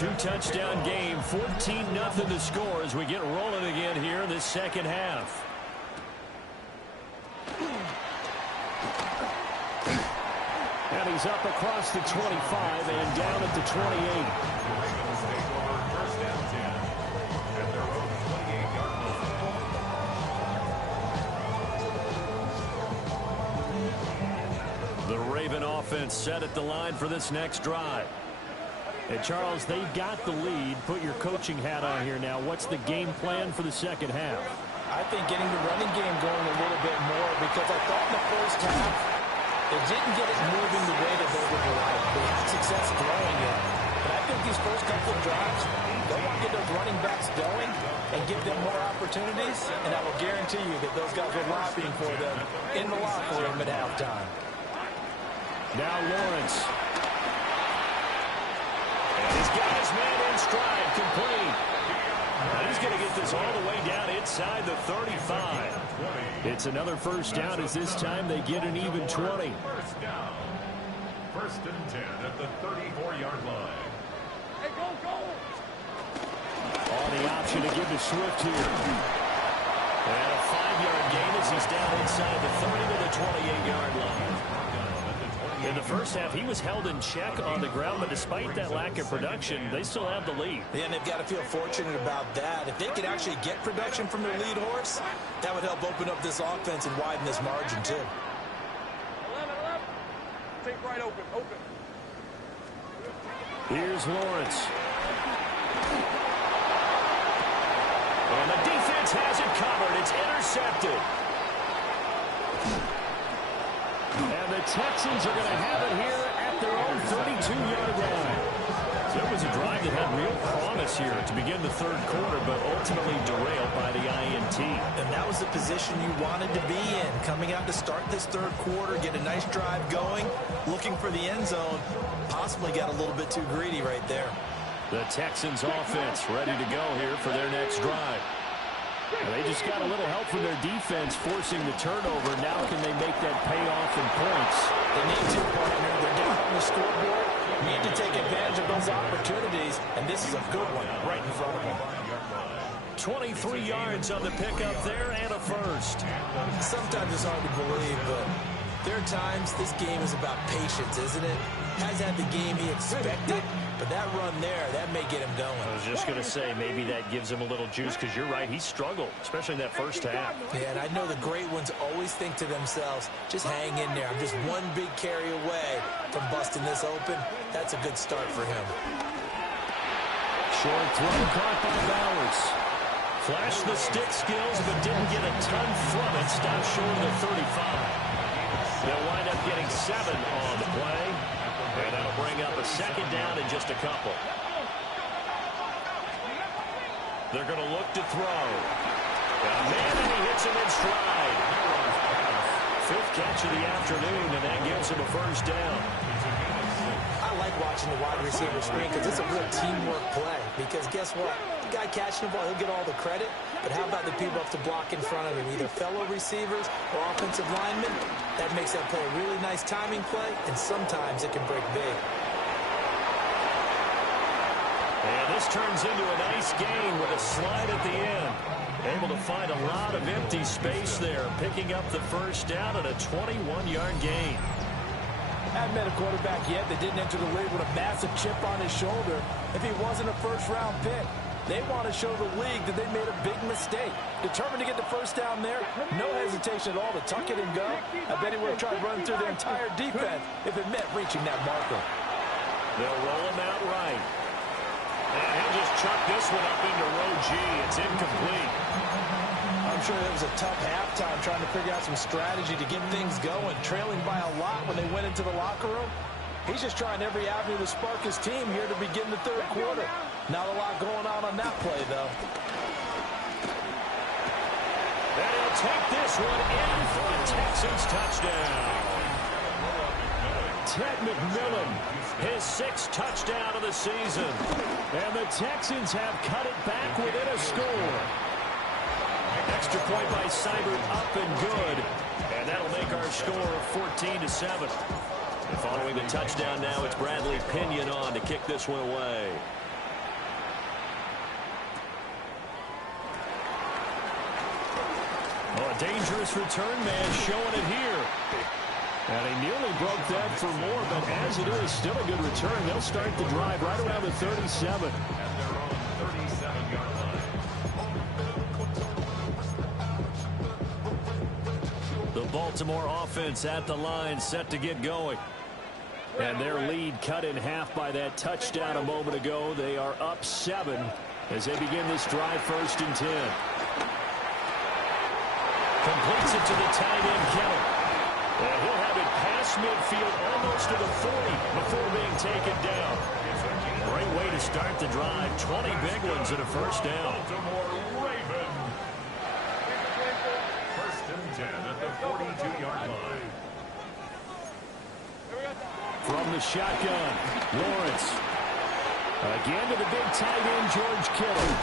Two-touchdown game, 14-0 the score as we get rolling again here in this second half. And he's up across the 25 and down at the 28. The Raven offense set at the line for this next drive. And Charles, they've got the lead. Put your coaching hat on here now. What's the game plan for the second half? I think getting the running game going a little bit more, because I thought in the first half they didn't get it moving the way that they would like. They had success throwing it. But I think these first couple of drives, they want to get those running backs going and give them more opportunities. And I will guarantee you that those guys are lobbying for them in the locker room at halftime. Now Lawrence. And he's got his man in stride, complete. And he's going to get this all the way down inside the 35. It's another first down as this time they get an even 20. First down. 1st and 10 at the 34-yard line. Hey, go! On the option to give to Swift here. And a 5-yard gain as he's down inside the 30 to the 28-yard line. In the first half, he was held in check on the ground, but despite that lack of production, they still have the lead. Yeah, and they've got to feel fortunate about that. If they could actually get production from their lead horse, that would help open up this offense and widen this margin, too. 11. Take right open. Here's Lawrence. And the defense has it covered. It's intercepted. And the Texans are going to have it here at their own 32-yard line. So it was a drive that had real promise here to begin the third quarter, but ultimately derailed by the INT. And that was the position you wanted to be in, coming out to start this third quarter, get a nice drive going, looking for the end zone. Possibly got a little bit too greedy right there. The Texans offense ready to go here for their next drive. They just got a little help from their defense forcing the turnover. Now can they make that pay off in points? They need to, partner. They're down on the scoreboard. Need to take advantage of those opportunities, and this is a good one right in front of them. 23 yards on the pickup there and a first. Sometimes it's hard to believe, but there are times this game is about patience, isn't it? Has had the game he expected, but that run there, that may get him going. I was just going to say, maybe that gives him a little juice, because you're right, he struggled, especially in that first half. Yeah, and I know the great ones always think to themselves, just hang in there. I'm just one big carry away from busting this open. That's a good start for him. Short throw caught by Bowers. Flashed the stick skills, but didn't get a ton from it. Stopped short of the 35. They'll wind up getting 7 on the play. And that'll bring up a second down in just a couple. They're going to look to throw. And he hits him in stride. 5th catch of the afternoon, and that gives him a first down. I like watching the wide receiver screen because it's a real teamwork play. Because guess what? The guy catching the ball, he'll get all the credit. But how about the people up to block in front of him, either fellow receivers or offensive linemen? That makes that play a really nice timing play, and sometimes it can break big. And this turns into a nice gain with a slide at the end. Able to find a lot of empty space there, picking up the first down and a 21-yard gain. Haven't met a quarterback yet that didn't enter the league with a massive chip on his shoulder if he wasn't a first-round pick. They want to show the league that they made a big mistake. Determined to get the first down there, no hesitation at all to tuck it and go. I bet he would have tried running through the entire defense if it meant reaching that marker. They'll roll him out right. And he'll just chuck this one up into row G. It's incomplete. I'm sure it was a tough halftime trying to figure out some strategy to get things going, trailing by a lot when they went into the locker room. He's just trying every avenue to spark his team here to begin the third quarter. Not a lot going on that play, though. And he'll take this one in for a Texans touchdown. Ted McMillan, his 6th touchdown of the season. And the Texans have cut it back within a score. Extra point by Seibert up and good. And that'll make our score 14-7. And following the touchdown now, it's Bradley Pinion on to kick this one away. Dangerous return man showing it here. And he nearly broke that for more, but as it is, still a good return. They'll start the drive right around the 37. At their own 37-yard line. The Baltimore offense at the line, set to get going. And their lead cut in half by that touchdown a moment ago. They are up 7 as they begin this drive, 1st and 10. Completes it to the tight end, Kittle. And he'll have it past midfield almost to the 40 before being taken down. Great way to start the drive. 20 big ones and a first down. Baltimore Raven. 1st and 10 at the 42-yard line. From the shotgun, Lawrence. Again to the big tight end, George Kittle.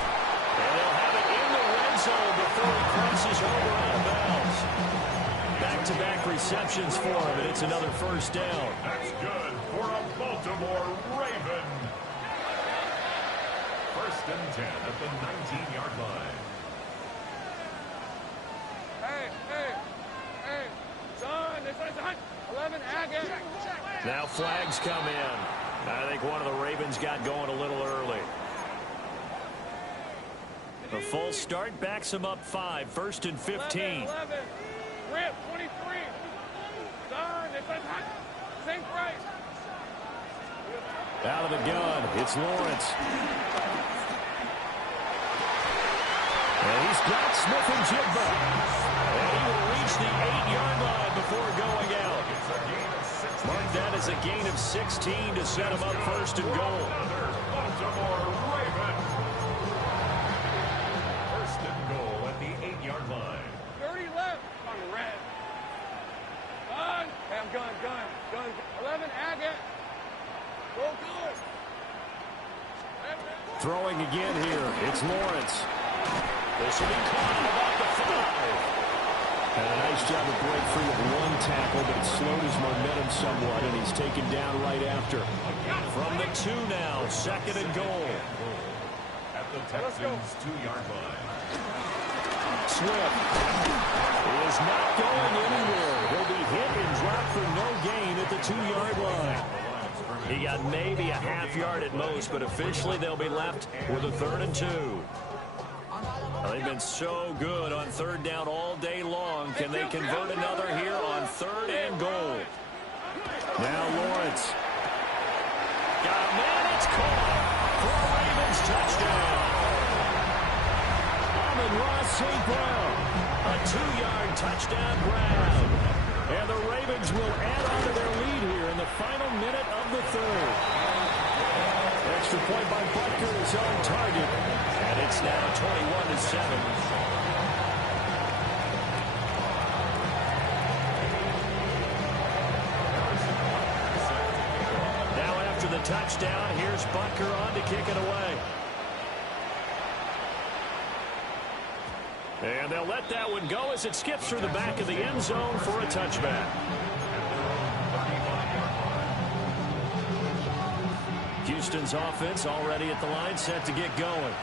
And they'll have it in the red zone before he crosses over out of bounds. Back-to-back receptions for him, and it's another first down. That's good for a Baltimore Raven. 1st and 10 at the 19-yard line. Hey, son, this is 11 Agate. Now flags come in. I think one of the Ravens got going a little early. The full start backs him up 5, 1st and 15. 11. Rip, 23. Son, this is St. Price. Out of the gun, it's Lawrence. And he's got Smith-Njigba. And he will reach the 8-yard line before going out. Mark that as a gain of 16 to set him up 1st and goal. Another Baltimore Raven. 1st and goal at the 8-yard line. 30 left on red. Gun. Hey, I'm gun. 11 Agate. Go good. Throwing again here, it's Lawrence. This will be caught about the 5. And a nice job of break free with one tackle, but it slowed his momentum somewhat, and he's taken down right after. From the 2 now, 2nd and goal. At the Texans' 2-yard line. Swift is not going anywhere. He'll be hit and dropped for no gain at the 2-yard line. He got maybe a half yard at most, but officially they'll be left with a 3rd and 2. They've been so good on 3rd down all day long. Can they convert another here on 3rd and goal? Now Lawrence. Got a man, it's caught for a Ravens touchdown. Amon-Ra St. Brown, a 2-yard touchdown grab. And the Ravens will add on to their lead here in the final minute of the 3rd. Extra point by Butker is on target. And it's now 21-7. Now after the touchdown, here's Butker on to kick it away. And they'll let that one go as it skips through the back of the end zone for a touchback. Houston's offense already at the line, set to get going.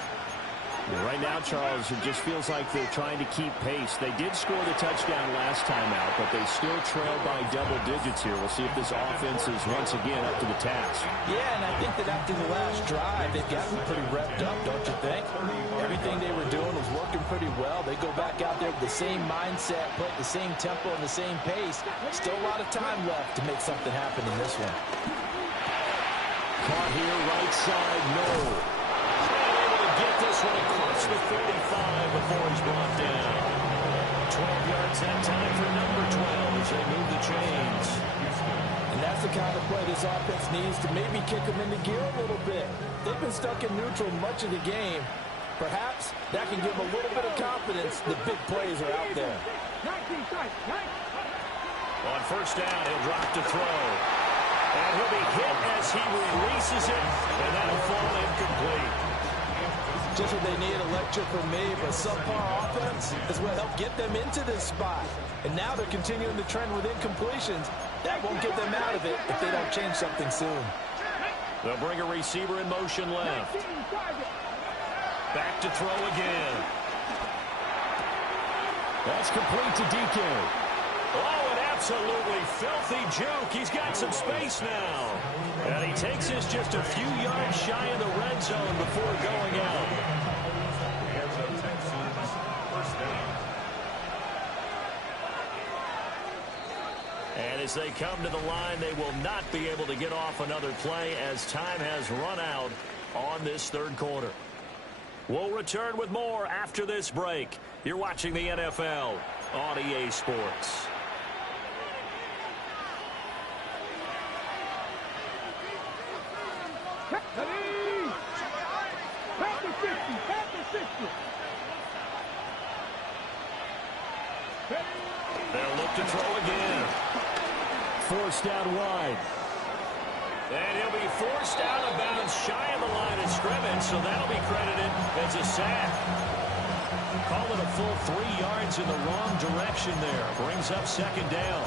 Right now, Charles, it just feels like they're trying to keep pace. They did score the touchdown last time out, but they still trail by double digits here. We'll see if this offense is once again up to the task. Yeah, and I think that after the last drive, they've gotten pretty revved up, don't you think? Everything they were doing was working pretty well. They go back out there with the same mindset, put the same tempo and the same pace. Still a lot of time left to make something happen in this one. Caught here, right side, no. Get this one across the 35 before he's brought down. 12 yards that time for number 12 as they move the chains. And that's the kind of play this offense needs to maybe kick them into gear a little bit. They've been stuck in neutral much of the game. Perhaps that can give them a little bit of confidence. The big plays are out there. On 1st down, he'll drop to throw. And he'll be hit as he releases it, and that'll fall incomplete. Just what they need, a lecture from me, but subpar offense is what helped get them into this spot. And now they're continuing the trend with incompletions. That won't get them out of it if they don't change something soon. They'll bring a receiver in motion left. Back to throw again. That's complete to DK. Oh, an absolutely filthy juke. He's got some space now. And he takes us just a few yards shy of the red zone before going out. And as they come to the line, they will not be able to get off another play as time has run out on this third quarter. We'll return with more after this break. You're watching the NFL on EA Sports. They'll look to throw again. Forced out wide. And he'll be forced out of bounds shy of the line of scrimmage, so that'll be credited as a sack. Call it a full 3 yards in the wrong direction there. Brings up second down.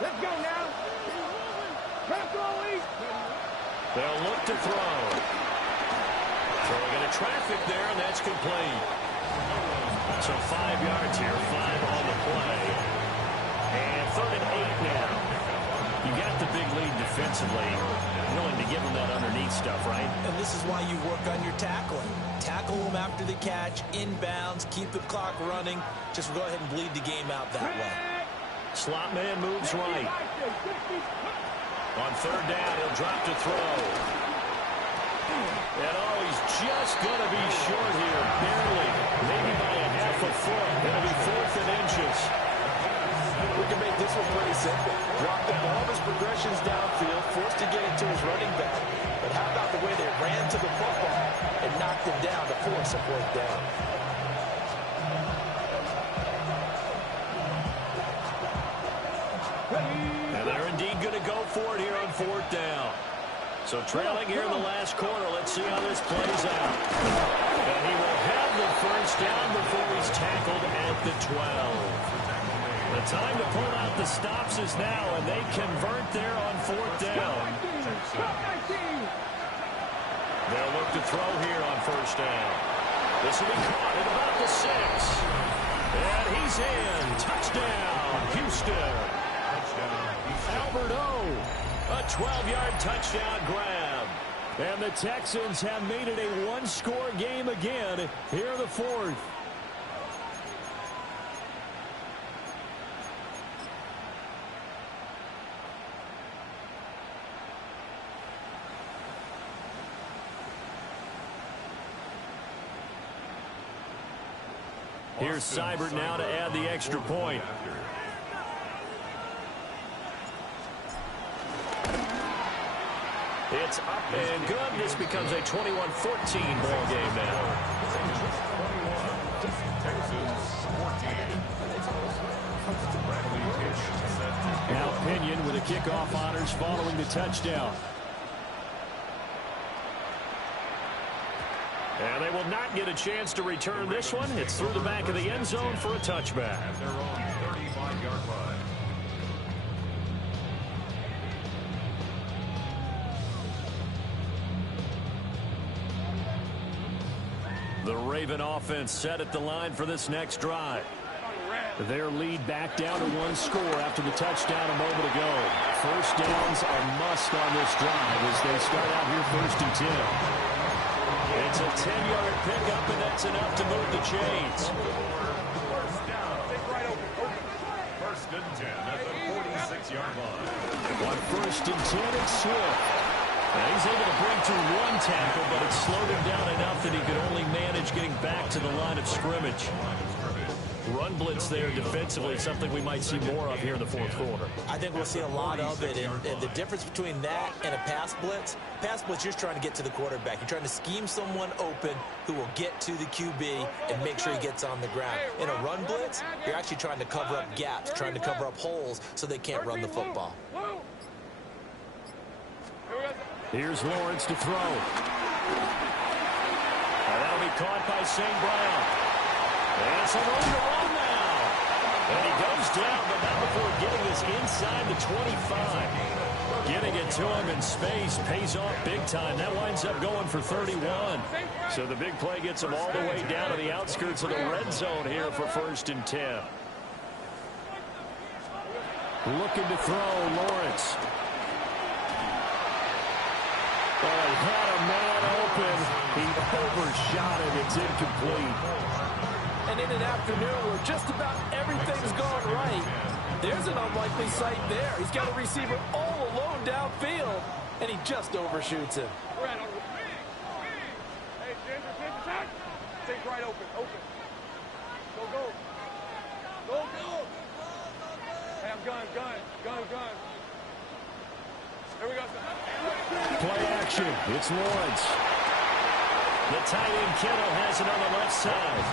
Let's go now. They'll look to throw. Throwing into traffic there, and that's complete. So 5 yards here, 5 on the play. And 3rd and 8 now. You got the big lead defensively. Willing to give them that underneath stuff, right? And this is why you work on your tackling. Tackle them after the catch, inbounds, keep the clock running. Just go ahead and bleed the game out that way. Slot man moves right. On 3rd down, he'll drop to throw. And oh, he's just going to be short here, barely, maybe by a half a foot. It'll be 4th and inches. We can make this one pretty simple. Drop all of his progressions downfield, forced to get it to his running back. But how about the way they ran to the football and knocked him down to force a 4th down? And they're indeed going to go for it here on 4th down. So trailing here in the last quarter. Let's see how this plays out. And he will have the 1st down before he's tackled at the 12. The time to pull out the stops is now, and they convert there on 4th down. They'll look to throw here on 1st down. This will be caught at about the 6. And he's in. Touchdown, Houston. Albert O, a 12-yard touchdown grab. And the Texans have made it a one-score game again here in the 4th. Here's Seibert now to add the extra point. It's up and good. This becomes a 21-14 ball game now. Now Pinion with a kickoff honors following the touchdown. And they will not get a chance to return this one. It's through the back of the end zone for a touchback. Their own 35-yard line. The Raven offense set at the line for this next drive. Their lead back down to 1 score after the touchdown a moment ago. 1st downs are must on this drive as they start out here 1st and 10. It's a 10-yard pickup, and that's enough to move the chains. 1st down. 1st and 10 at the 46-yard line. On 1st and 10, it's Swift. And he's able to bring through 1 tackle, but it slowed him down enough that he could only manage getting back to the line of scrimmage. Run blitz there defensively, something we might see more of here in the 4th quarter. I think we'll see a lot of it, and the difference between that and a pass blitz, you're just trying to get to the quarterback. You're trying to scheme someone open who will get to the QB and make sure he gets on the ground. In a run blitz, you're actually trying to cover up gaps, trying to cover up holes so they can't run the football. Here's Lawrence to throw. That'll be caught by St. Brown. And some room to run now. And he goes down, but not before getting us inside the 25. Getting it to him in space pays off big time. That winds up going for 31. So the big play gets him all the way down to the outskirts of the red zone here for 1st and 10. Looking to throw, Lawrence. Oh, he had a man open. He overshot it. It's incomplete. And in an afternoon where just about everything's gone right, there's an unlikely sight there. He's got a receiver all alone downfield, and he just overshoots him. Hey, Ginger, attack. Take right open. Go. Go. Hey, I'm gun. Here we go. Play action. It's Lawrence. The tight end Kittle has it on the left side.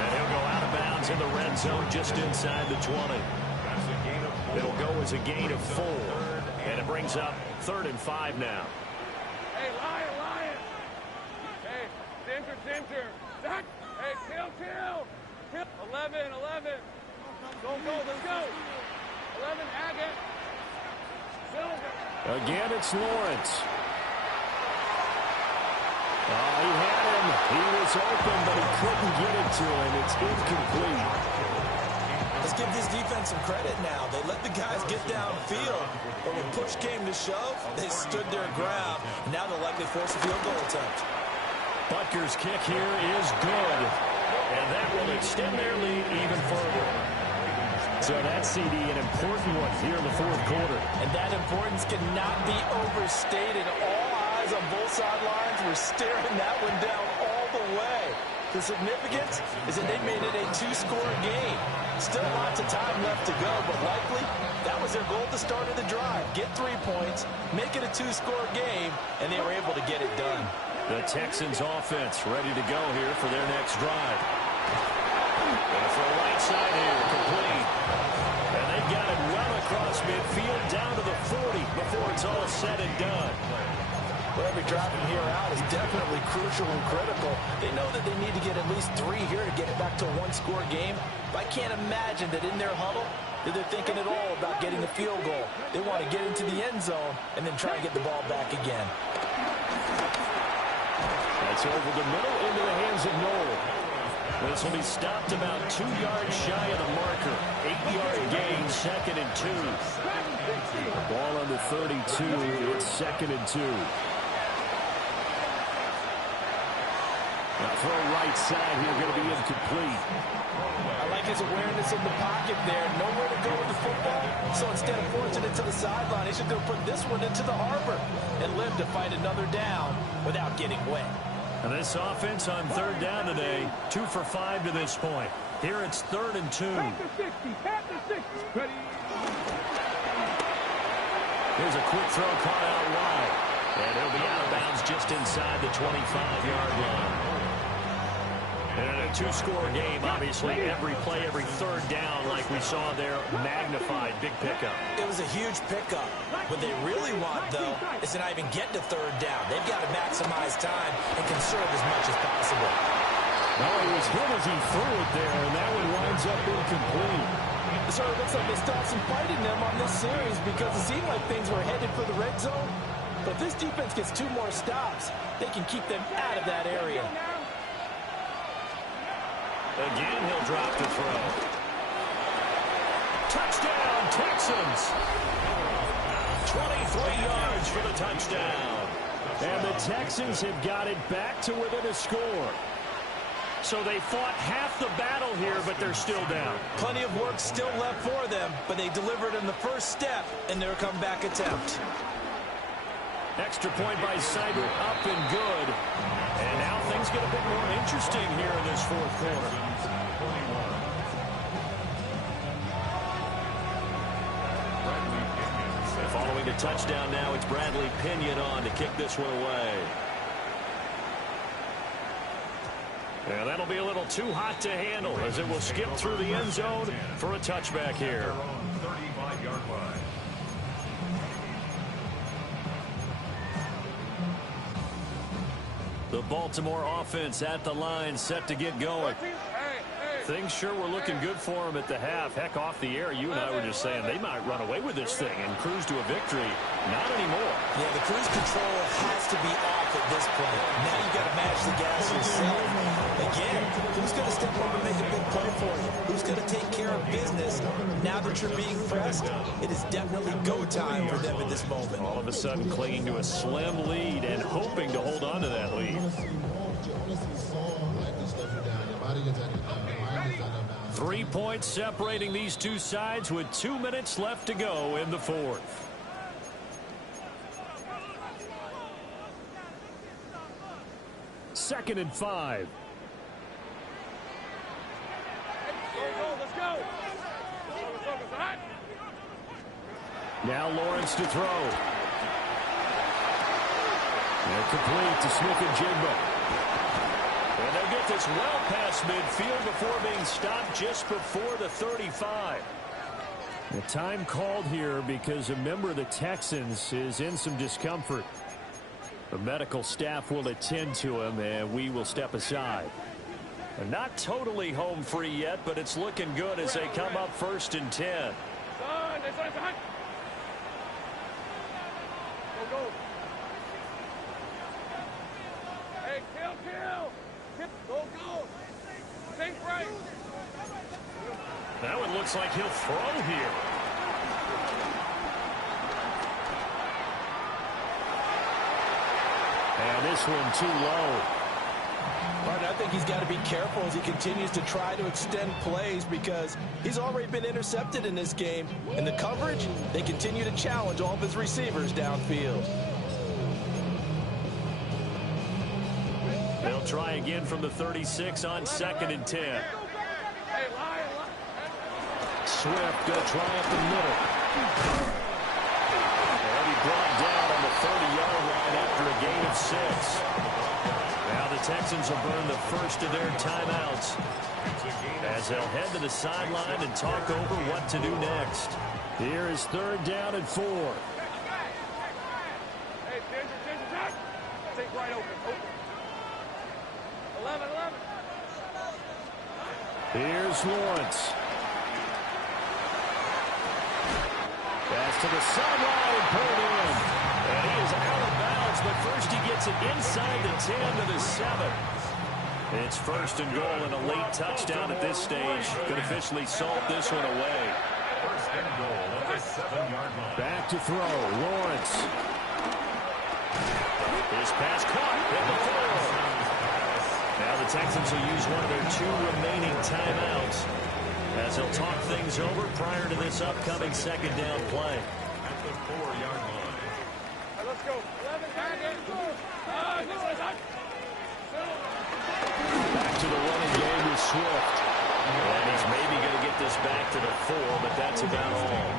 And he'll go out of bounds in the red zone just inside the 20. It'll go as a gain of 4. And it brings up 3rd and 5 now. Hey, Lion. Hey, center. Zach. Hey, Till. 11. Go, let's go. 11, Agate. Again, it's Lawrence. Oh, he had him. He was open, but he couldn't get it to him. It's incomplete. Let's give this defense some credit now. They let the guys get downfield, but when push came to shove, they stood their ground. Now they'll likely force a field goal attempt. Butker's kick here is good, and that will extend their lead even further. So that CD, an important one here in the 4th quarter. And that importance cannot be overstated. All eyes on both sidelines were staring that one down all the way. The significance is that they made it a 2-score game. Still lots of time left to go, but likely that was their goal at the start of the drive. Get 3 points, make it a 2-score game, and they were able to get it done. The Texans offense ready to go here for their next drive. And for a right side here, complete. And they've got it well across midfield down to the 40 before it's all said and done. Well, every drive from here out is definitely crucial and critical. They know that they need to get at least 3 here to get it back to a 1-score game. But I can't imagine that in their huddle that they're thinking at all about getting a field goal. They want to get into the end zone and then try and get the ball back again. That's over the middle into the hands of Noel. This will be stopped about 2 yards shy of the marker. 8-yard gain, 2nd and 2. Ball under 32. It's 2nd and 2. Now throw right side here, going to be incomplete. I like his awareness in the pocket there. Nowhere to go with the football. So instead of forcing it to the sideline, he should go put this one into the harbor and live to fight another down without getting wet. And this offense on 3rd down today, 2 for 5 to this point. Here it's 3rd and 2. Here's a quick throw caught out wide. And he'll be out of bounds just inside the 25-yard line. And in a 2-score game, obviously, every play, every 3rd down, like we saw there, magnified. Big pickup. It was a huge pickup. What they really want, though, is to not even get to 3rd down. They've got to maximize time and conserve as much as possible. Well, he was hit as he threw it there, and that one winds up incomplete. So it looks like they still have some fight in them on this series because it seemed like things were headed for the red zone. But if this defense gets 2 more stops, they can keep them out of that area. Again, he'll drop the throw. Touchdown, Texans! 23 yards for the touchdown. And the Texans have got it back to within a score. So they fought half the battle here, but they're still down. Plenty of work still left for them, but they delivered in the first step in their comeback attempt. Extra point by Seibert, up and good. And now things get a bit more interesting here in this 4th quarter. Following the touchdown now, it's Bradley Pinion on to kick this one away. And that'll be a little too hot to handle as it will skip through the end zone for a touchback here. 35-yard line. The Baltimore offense at the line, set to get going. Things sure were looking good for them at the half. Heck, off the air, you and I were just saying they might run away with this thing and cruise to a victory. Not anymore. Yeah, the cruise control has to be off at this point. Now you got to match the gas yourself. Again, who's going to step up and make a big play for you? Who's going to take care of business now that you're being pressed? It is definitely go time for them at this moment. All of a sudden clinging to a slim lead and hoping to hold on to that lead. 3 points separating these two sides with 2 minutes left to go in the fourth. Second and 5. Let's go. Now Lawrence to throw. And complete to Smith-Njigba. And they'll get this well past midfield before being stopped just before the 35. The time called here because a member of the Texans is in some discomfort. The medical staff will attend to him, and we will step aside. They're not totally home free yet, but it's looking good as they come up 1st and 10. Go. Hey, kill. Go. Think right. That one looks like he'll throw here. And this one too low. But I think he's got to be careful as he continues to try to extend plays because he's already been intercepted in this game. In the coverage, they continue to challenge all of his receivers downfield. They'll try again from the 36 on 2nd and 10. Swift going to try up the middle. And he brought down on the 30-yard line after a gain of 6. Now the Texans will burn the first of their timeouts as they'll head to the sideline and talk over what to do next. Here is 3rd down and 4. Hey, Ginger, take right open. 11. Here's Lawrence. Pass to the sideline and pulled in. And he is out of bounds, but first he gets it inside the 10 to the 7. It's 1st and goal and a late touchdown at this stage. Could officially salt this one away. 1st and goal at the 7-yard line. Back to throw. Lawrence. His pass caught at the 4. Now the Texans will use one of their 2 remaining timeouts as they'll talk things over prior to this upcoming 2nd down play. At the 4-yard line. Right, let's go. 11, Back to the running game with Swift. And he's maybe going to get this back to the 4, but that's about all.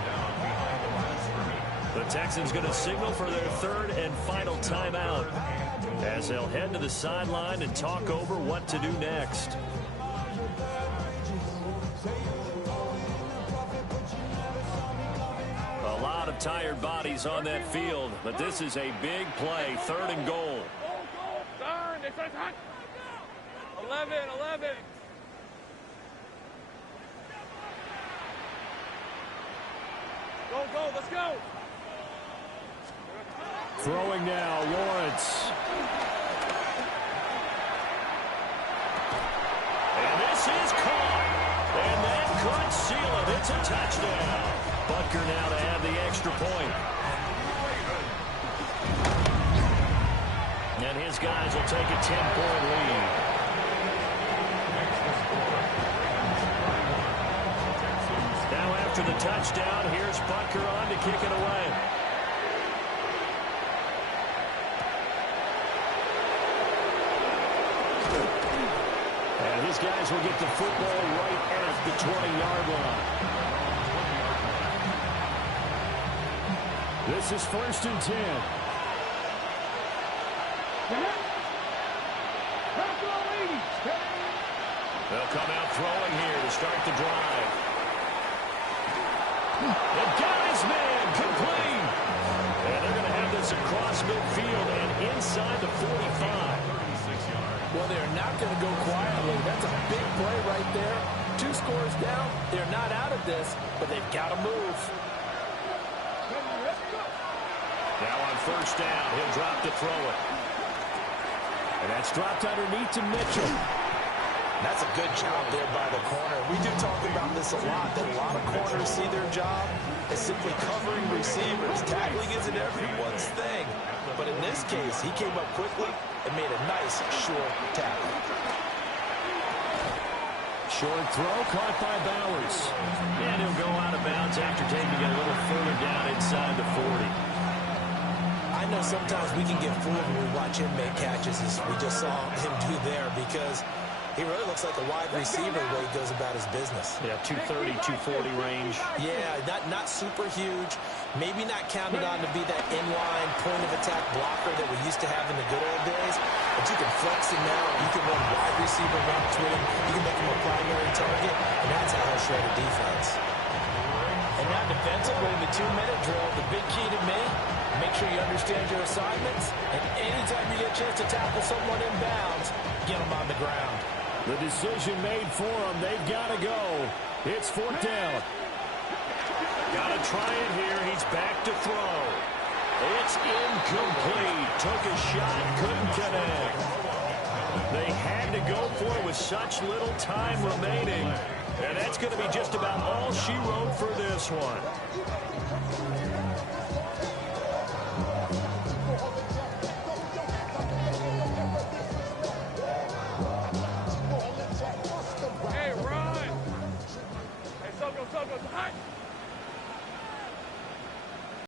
The Texans going to signal for their 3rd and final timeout as they'll head to the sideline and talk over what to do next. A lot of tired bodies on that field, but this is a big play, 3rd and goal. Darn, 11. Go, let's go. Throwing now, Lawrence. And this is caught. And that could seal it. It's a touchdown. Butker now to add the extra point. And his guys will take a 10-point lead. Now after the touchdown, here's Butker on to kick it away. And his guys will get the football right at the 20-yard line. This is 1st and 10. They'll come out throwing here to start the drive. And got his man complete. And they're going to have this across midfield and inside the 45. Well, they're not going to go quietly. That's a big play right there. 2 scores down. They're not out of this, but they've got to move. Now on first down, he'll drop to throw it. And that's dropped underneath to Mitchell. That's a good job there by the corner. We do talk about this a lot, that a lot of corners see their job as simply covering receivers. Tackling isn't everyone's thing. But in this case, he came up quickly and made a nice, short tackle. Short throw caught by Bowers. And he'll go out of bounds after taking it a little further down inside the 40. I know sometimes we can get fooled when we watch him make catches, as we just saw him do there, because he really looks like a wide receiver the way he goes about his business. Yeah, 230, 240 range. Yeah, not super huge. Maybe not counted on to be that inline point-of-attack blocker that we used to have in the good old days. But you can flex him now. You can run wide receiver routes with him. You can make him a primary target, and that's how he'll shred a defense. And now defensively, in the 2-minute drill, the big key to me, make sure you understand your assignments, and anytime you get a chance to tackle someone in bounds, get them on the ground. The decision made for them. They've got to go. It's 4th down. Got to try it here. He's back to throw. It's incomplete. Took a shot, couldn't connect. They had to go for it with such little time remaining. And that's going to be just about all she wrote for this one. Hey, run! Hey, Soko, hot!